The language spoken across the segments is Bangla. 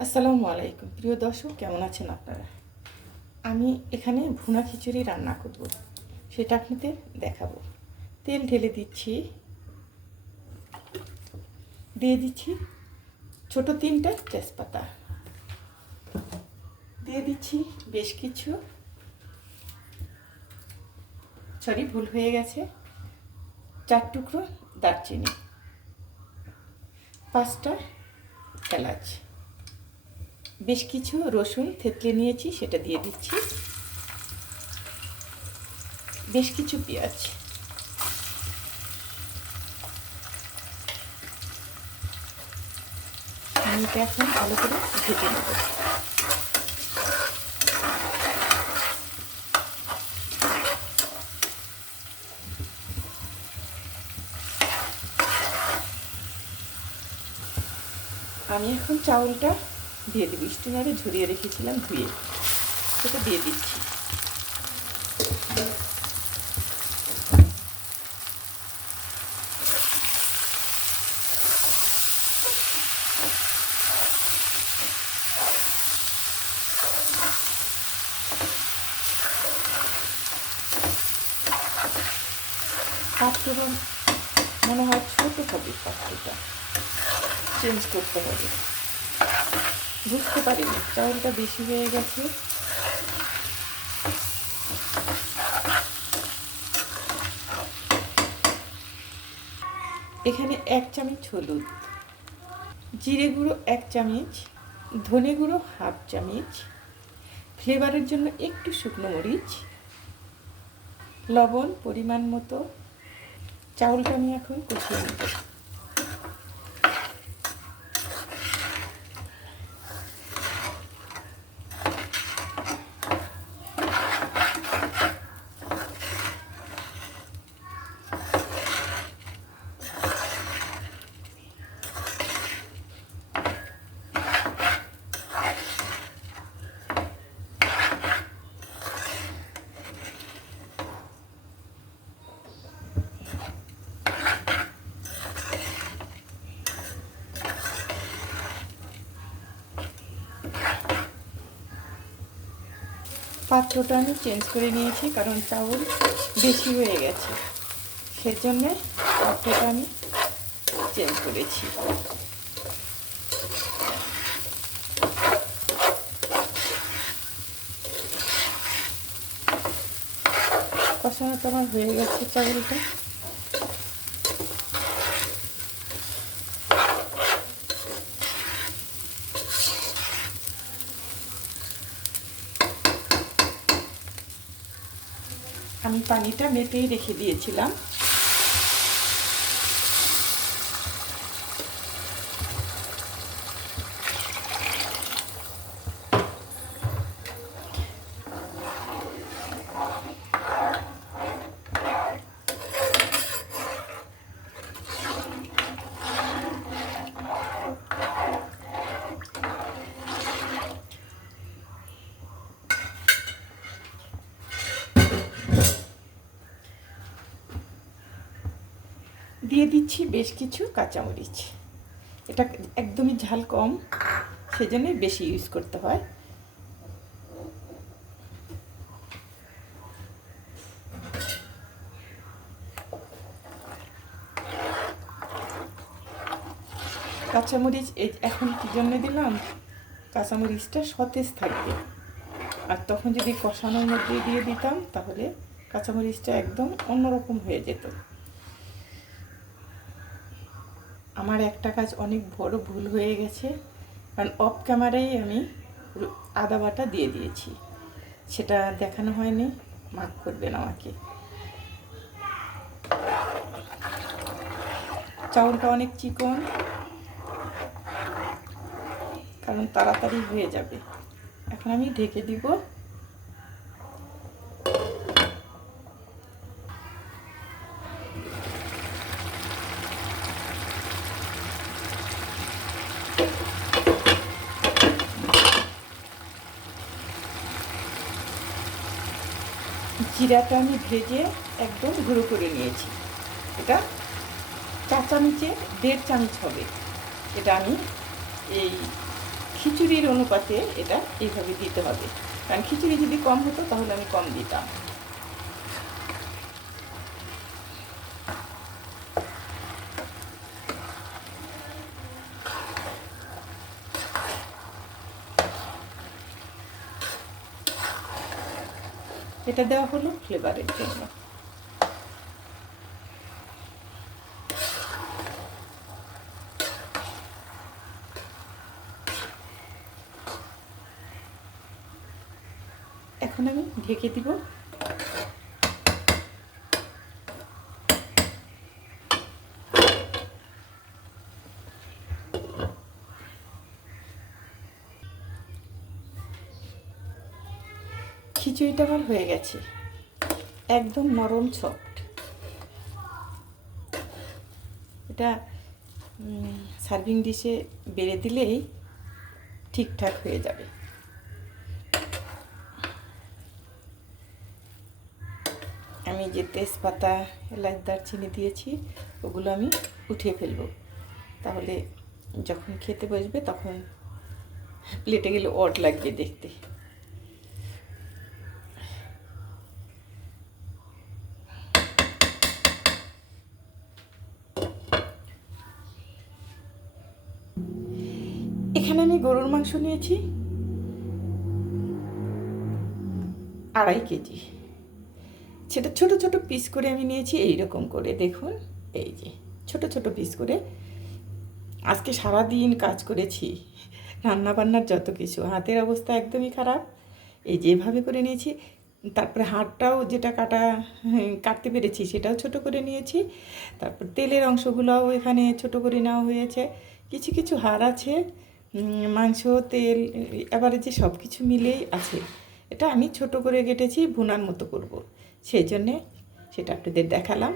আসসালামু আলাইকুম। প্রিয় দর্শক, কেমন আছেন আপনারা? আমি এখানে ভুনা খিচুড়ি রান্না করব। সেটা আপনাদের দেখাবো। তেল ঢেলে দিচ্ছি। দিয়ে দিচ্ছি ছোট তিনটে তেজপাতা। দিয়ে দিচ্ছি বেশ কিছু। সরি, ভুল হয়ে গেছে। চার টুকরো দারচিনি। পাঁচটা এলাচ। বেশ কিছু রসুন থেতলে নিয়েছি, সেটা দিয়ে দিচ্ছি। বেশ কিছু পেঁয়াজ। আমি এখন ভালো করে ভেজে নেব। আমি এখন চাউলটা দিয়ে দেবো। স্টিমারে ঝরিয়ে রেখেছিলাম, ধুয়ে। সেটা দিয়ে দিচ্ছি। পাত্রটা মনে হয় ছোটো হবে, পাত্রটা। চেঞ্জ করতে হবে। বুঝতে পারিনি চাউলটা বেশি হয়ে গেছে। এখানে এক চামচ হলুদ, জিরে গুঁড়ো এক চামচ, ধনে গুঁড়ো হাফ চামচ, ফ্লেভারের জন্য একটু শুকনো মরিচ, লবণ পরিমাণ মতো। চাউলটা আমি এখন কষিয়ে নেব পাত্রটা আমি চেঞ্জ করে নিয়েছি, কারণ চাউল বেশি হয়ে গেছে। সেজন্যে পাত্রটা আমি চেঞ্জ করেছি। কষানো তো আমার হয়ে গেছে চাউলটা। আমি পানিটা মেতেই রেখে দিয়েছিলাম। দিয়ে দিচ্ছি বেশ কিছু কাঁচামরিচ। এটা একদমই ঝাল কম সেজন্য বেশি ইউজ করতে হয়। কাঁচামরিচ এখন কী জন্য দিলাম? কাঁচামরিচটা সতেজ থাকবে। আর তখন যদি কষানোর মধ্যে দিয়ে দিতাম, তাহলে কাঁচামরিচটা একদম অন্যরকম হয়ে যেত। আমার একটা কাজ অনেক বড় ভুল হয়ে গেছে। কারণ অফ ক্যামেরায় আমি আদা বাটা দিয়ে দিয়েছি। সেটা দেখানো হয়নি মাফ করবেন আমাকে। চাউলটা অনেক চিকন, কারণ তাড়াতাড়ি হয়ে যাবে। এখন আমি ঢেকে দিব। জিরাটা আমি ভেজে একদম গুঁড়ো করে নিয়েছি। এটা চার চামচে, দেড় চামচ হবে। এটা আমি এই খিচুড়ির অনুপাতে এটা এইভাবে দিতে হবে। কারণ খিচুড়ি যদি কম হতো তাহলে আমি কম দিতাম। এটা দেওয়া হলো ফ্লেভারের জন্য। এখন আমি ঢেকে দিব খিচুড়িটা আমার হয়ে গেছে। একদম নরম সফট এটা সার্ভিং ডিশে বেড়ে দিলেই ঠিকঠাক হয়ে যাবে। আমি যে তেজপাতা, এলাচ, দারচিনি দিয়েছি, ওগুলো আমি উঠিয়ে ফেলব। তাহলে যখন খেতে বসবে তখন প্লেটে গেলে অড লাগবে দেখতে। এখানে আমি গরুর মাংস নিয়েছি। আড়াই কেজি। সেটা ছোট ছোট পিস করে আমি নিয়েছি এই রকম করে। দেখুন এই যে ছোট ছোট পিস করে। আজকে সারা দিন কাজ করেছি। রান্না বান্নার যত কিছু হাতের অবস্থা একদমই খারাপ। এই যেভাবে করে নিয়েছি। তারপরে হাড়টাও যেটা কাটা হ্যাঁ, কাটতে পেরেছি সেটাও ছোট করে নিয়েছি। তারপর তেলের অংশগুলোও এখানে ছোট করে নেওয়া হয়েছে। কিছু কিছু হাড় আছে। মাংস, তেল এবারে যে সব কিছু মিলেই আছে। এটা আমি ছোট করে কেটেছি, ভুনার মতো করব। সেই জন্যে সেটা আপনাদের দেখালাম।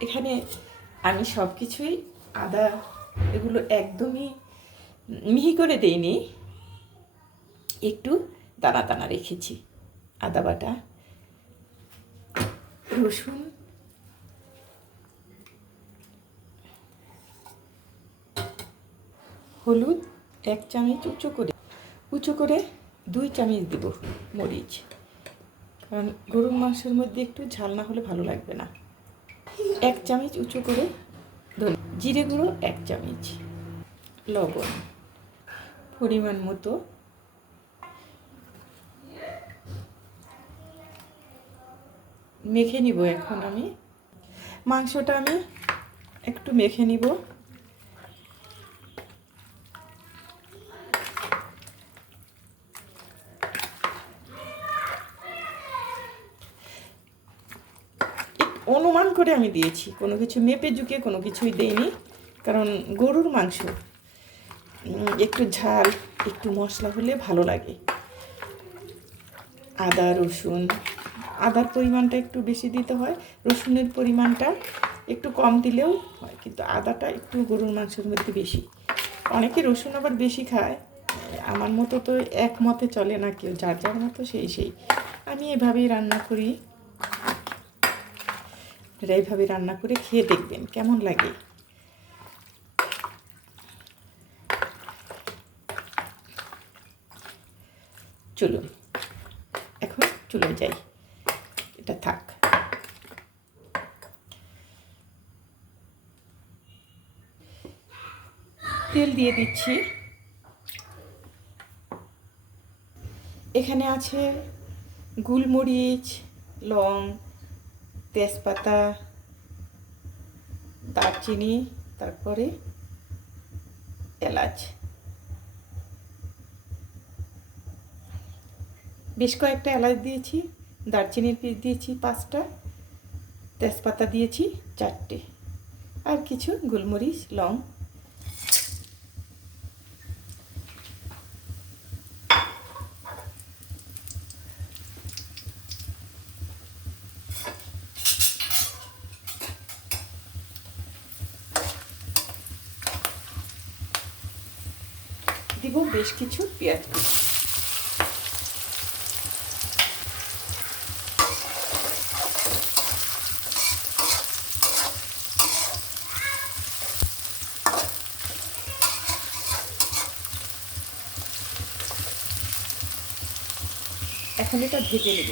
এখানে আমি সব কিছুই আদা, এগুলো একদমই মিহি করে দেইনি। একটু দানা দানা রেখেছি। আদা বাটা, রসুন হলুদ এক চামচ উঁচু করে উঁচু করে দুই চামচ দেব মরিচ। কারণ গরুর মাংসের মধ্যে একটু ঝাল না হলে ভালো লাগবে না। এক চামচ উঁচু করে ধরে জিরে গুঁড়ো এক চামচ। লবণ। পরিমাণ মতো। মেখে নিব এখন আমি। মাংসটা আমি একটু মেখে নিব। করে আমি দিয়েছি। কোনো কিছু মেপে ঝুঁকে কোনো কিছুই দেইনি, কারণ গরুর মাংস একটু ঝাল, একটু মশলা হলে ভালো লাগে। আদা, রসুন, আদার পরিমাণটা একটু বেশি দিতে হয়, রসুনের পরিমাণটা একটু কম দিলেও হয়, কিন্তু আদাটা একটু গরুর মাংসের মধ্যে বেশি। অনেকে রসুন আবার বেশি খায়, আমার মতো তো এক মতে চলে না কেউ, যার যার মতো সেই সেই। আমি এভাবেই রান্না করি। আপনারা এইভাবে রান্না করে খেয়ে দেখবেন, কেমন লাগে। চলুন, এখন চলে যাই, এটা থাক। তেল দিয়ে দিচ্ছি। এখানে আছে গুলমরিচ, লং তেজপাতা, দারচিনি, তারপরে এলাচ। বেশ কয়েকটা এলাচ দিয়েছি, দারচিনির পিস দিয়েছি পাঁচটা, তেজপাতা দিয়েছি চারটে, আর কিছু গোলমরিচ, লং কিছু পেঁয়াজ কুচি। এখন এটা ভেজে নেব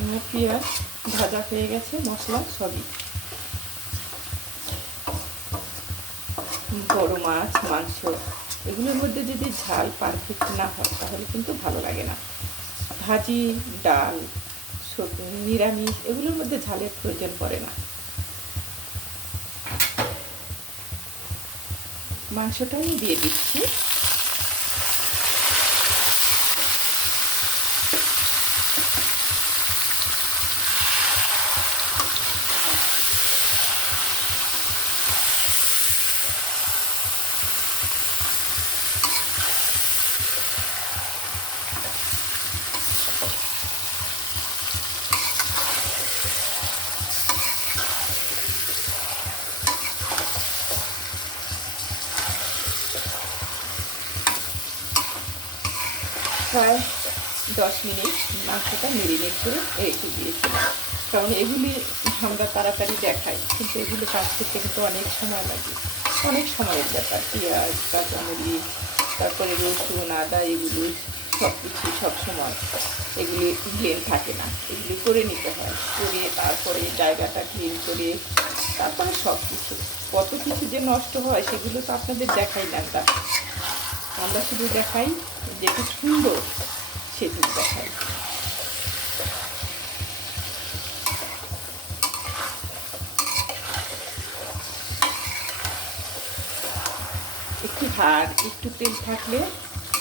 আমার পেঁয়াজ ভাজা হয়ে গেছে মশলা সবই। বড় মাছ, মাংস, এগুলোর মধ্যে যদি ঝাল পারফেক্ট না হয়, তাহলে কিন্তু ভালো লাগে না। ভাজি, ডাল, সবজি, নিরামিষ, এগুলোর মধ্যে ঝালের প্রয়োজন পড়ে না। মাংসটা আমি দিয়ে দিচ্ছি প্রায় দশ মিনিট, মাংসটা মেরিনেট করে রেখে দিয়েছিলাম কারণ এগুলি আমরা তাড়াতাড়ি দেখাই, কিন্তু এগুলো কাজ করতে কিন্তু অনেক সময় লাগে। অনেক সময়ের ব্যাপার, পেঁয়াজ, কাঁচামরিচ, তারপরে রসুন, আদা, এগুলো সব কিছু সবসময় এগুলি ক্লিন থাকে না, এগুলি করে নিতে হয়। করে তারপরে জায়গাটা ক্লিন করে, তারপরে সব কিছু কত কিছু যে নষ্ট হয়, সেগুলো তো আপনাদের দেখাই না। আমরা শুধু দেখাই যে খুব সুন্দর সেটুকু দেখাই। একটু হাড় একটু তেল থাকলে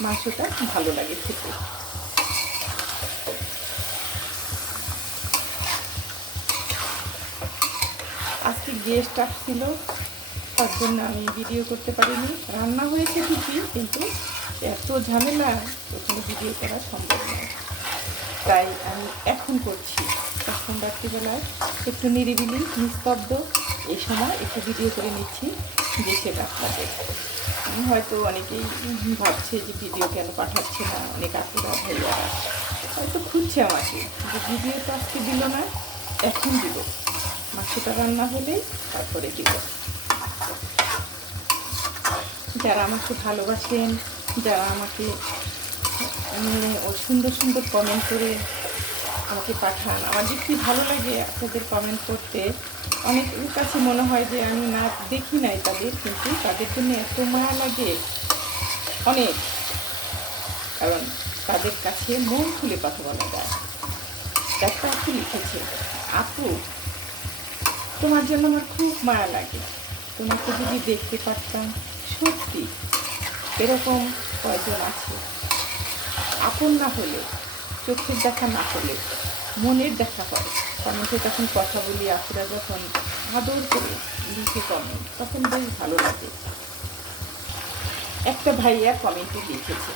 মাংসটা ভালো লাগে খেতে। আজকে গেস্ট আসছিল, তার জন্য আমি ভিডিও করতে পারিনি। রান্না হয়েছে ঠিকই, কিন্তু এত ঝামেলা, প্রথমে ভিডিও করা সম্ভব নয়। তাই আমি এখন করছি। এখন রাত্রিবেলায় একটু নিরিবিলি, নিস্তব্ধ এই সময় একটু ভিডিও করে নিচ্ছি যে সেটা আপনাদের। হয়তো অনেকেই ভাবছে যে ভিডিও কেন পাঠাচ্ছে না, অনেক আপুরা, ভাইয়ারা হয়তো খুঁজছে আমাকে যে ভিডিও তো আজকে দিল না, এখন দিব মাংসটা রান্না হলেই তারপরে দিব যারা আমাকে ভালোবাসেন যারা আমাকে ও সুন্দর সুন্দর কমেন্ট করে আমাকে পাঠান। আমার যে কী ভালো লাগে আপনাদের কমেন্ট করতে। অনেকের কাছে মনে হয় যে আমি না দেখি নাই তাদের, কিন্তু তাদের জন্য এত মায়া লাগে। অনেক। কারণ তাদের কাছে মন খুলে কথা বলা যায়। একটা আপু লিখেছে, আপু, তোমার জন্য আমার খুব মায়া লাগে। তোমাকে যদি দেখতে পারতাম, সত্যি এরকম কয়জন আছে। আপন না হলে, চোখের দেখা না হলে, মনের দেখা হয়। কমেন্টে যখন কথা বলি আপুরা যখন আদর করে লিখে কমেন্ট তখন বেশ ভালো লাগে। একটা ভাইয়া কমেন্টে লিখেছে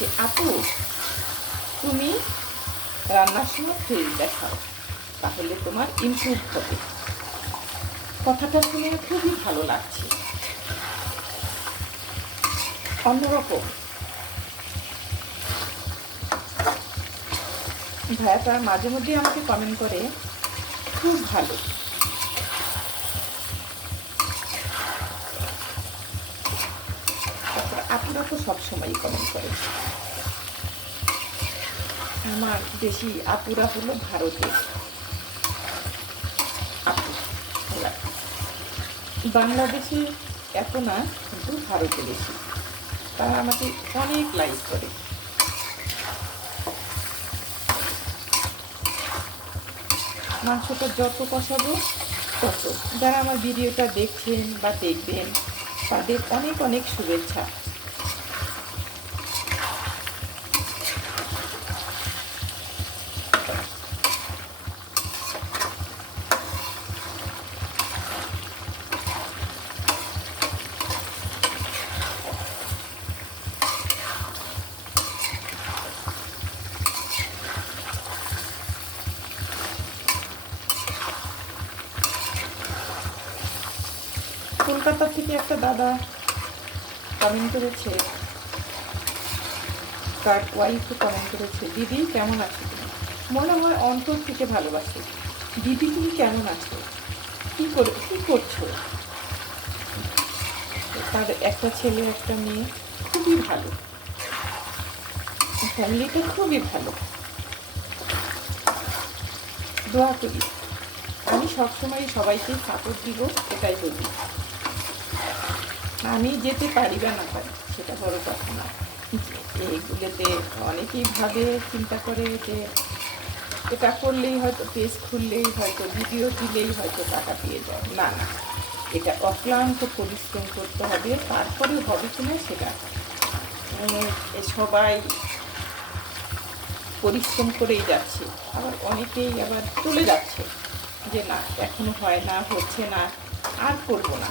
যে, আপু, তুমি রান্নার সময় ফেস দেখাও, তাহলে তোমার ইমপ্রুভ হবে। কথাটা শুনে খুবই ভালো লাগছে। অন্যরকম। ভাইয়াটা মাঝে মধ্যে আমাকে কমেন্ট করে, খুব ভালো। আপনারা তো সবসময়ই কমেন্ট করে আমার বেশি আপুরা হলো ওরা। বাংলাদেশে এত না, কিন্তু ভারতে বেশি। তারা আমাকে অনেক লাইক করে। মাংসটা যত কষাবো, তত। যারা আমার ভিডিওটা দেখছেন বা দেখবেন, তাদের অনেক অনেক শুভেচ্ছা। কলকাতা থেকে একটা দাদা কমেন্ট করেছে। তার ওয়াইফও কমেন্ট করেছে, দিদি, কেমন আছো মনে হয় অন্তর থেকে ভালোবাসে। দিদি, তুমি কেমন আছো? কী করে, কী করছ? তার একটা ছেলে, একটা মেয়ে, খুবই ভালো। ফ্যামিলিটা খুবই ভালো। দোয়া করি। আমি সবসময় সবাইকে সাপোর্ট দিব, এটাই বলি। আমি যেতে পারি বা না পারি, সেটা বড় কথা না। এইগুলোতে অনেকেই ভাবে, চিন্তা করে যে এটা করলেই হয়তো, পেজ খুললেই হয়তো, ভিডিও দিলেই হয়তো টাকা পেয়ে যায় না না, এটা অক্লান্ত পরিশ্রম করতে হবে তারপরে হবে কিনা সেটা সবাই পরিশ্রম করেই যাচ্ছে। আবার অনেকেই আবার চলে যাচ্ছে যে না, এখনও হয় না, হচ্ছে না, আর করব না,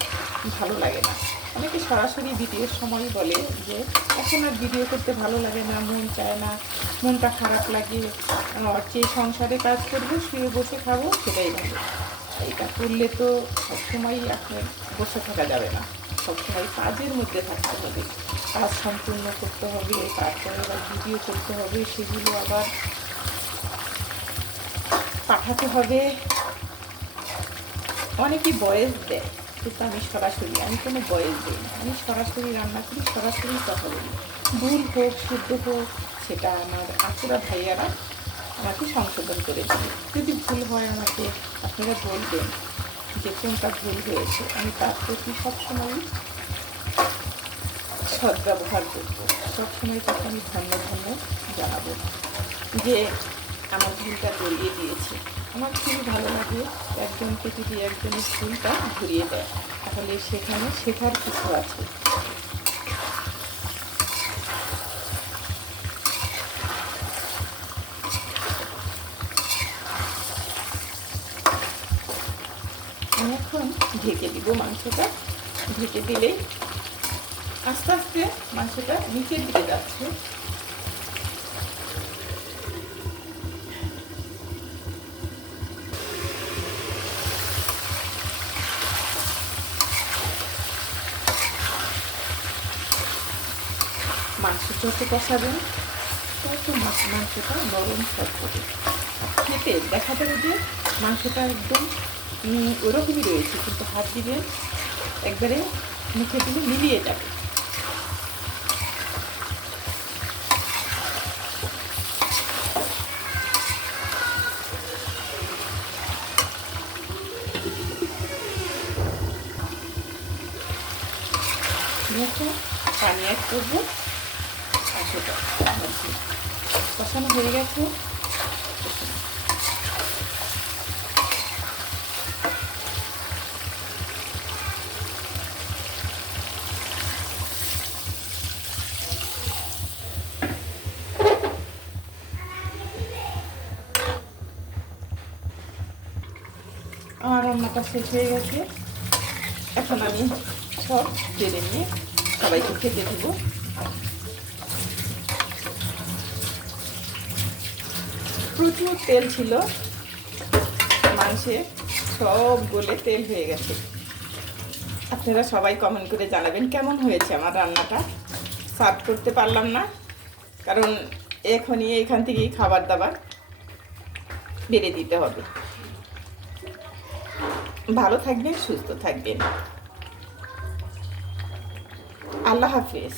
ভালো লাগে না। অনেকে সরাসরি ভিডিওর সময় বলে যে এখন আর ভিডিও করতে ভালো লাগে না, মন চায় না, মনটা খারাপ লাগে। যে সংসারে কাজ করব, শুয়ে বসে খাব, সেটাই ভালো। এটা করলে তো সবসময়ই আপনার বসে থাকা যাবে না। সবসময় কাজের মধ্যে থাকতে হবে। কাজ সম্পূর্ণ করতে হবে, তারপরে আবার ভিডিও করতে হবে, সেগুলো আবার পাঠাতে হবে। অনেকেই বয়স দেয়। কিন্তু আমি সরাসরি, আমি কোনো বয়স দিই না। আমি সরাসরি রান্না করি, সরাসরি কথা বলি। ভুল হোক, শুদ্ধ হোক, সেটা আমার আচুরা ভাইয়ারা আমাকে সংশোধন করে যদি ভুল হয় আমাকে আপনারা বলবেন যে কোনটা ভুল হয়েছে। আমি তার প্রতি সবসময় সদ্ব্যবহার করব। সবসময় তাকে আমি ধন্য ধন্য জানাব যে আমার ভুলটা ধরিয়ে দিয়েছে। আমার খুবই ভালো লাগে একজনকে যদি একজনের ভুলটা ঘুরিয়ে দেয়, তাহলে সেখানে শেখার কিছু আছে। এখন ঢেকে দিব মাংসটা। ঢেকে দিলেই আস্তে আস্তে মাংসটা নিচের দিকে যাচ্ছে। মাংস কষাবেন। তত মাংসটা নরম হবে খেতে দেখা যাবে যে মাংসটা একদম ওরকমই রয়েছে, কিন্তু হাত দিলে একবারে মুখে দিলে মিলিয়ে যাবে। পানি অ্যাড করব সেটা। কষানো হয়ে গেছে। আমার রান্নাটা শেষ হয়ে গেছে। এখন আমি সব বেড়ে নিয়ে সবাইকে খেতে দেবো। প্রচুর তেল ছিল। মাংসে সব গলে তেল হয়ে গেছে। আপনারা সবাই কমেন্ট করে জানাবেন, কেমন হয়েছে আমার রান্নাটা? সার্ভ করতে পারলাম না, কারণ এখনই এখান থেকেই খাবার দাবার বেড়ে দিতে হবে। ভালো থাকবেন, সুস্থ থাকবেন। আল্লাহ হাফিজ।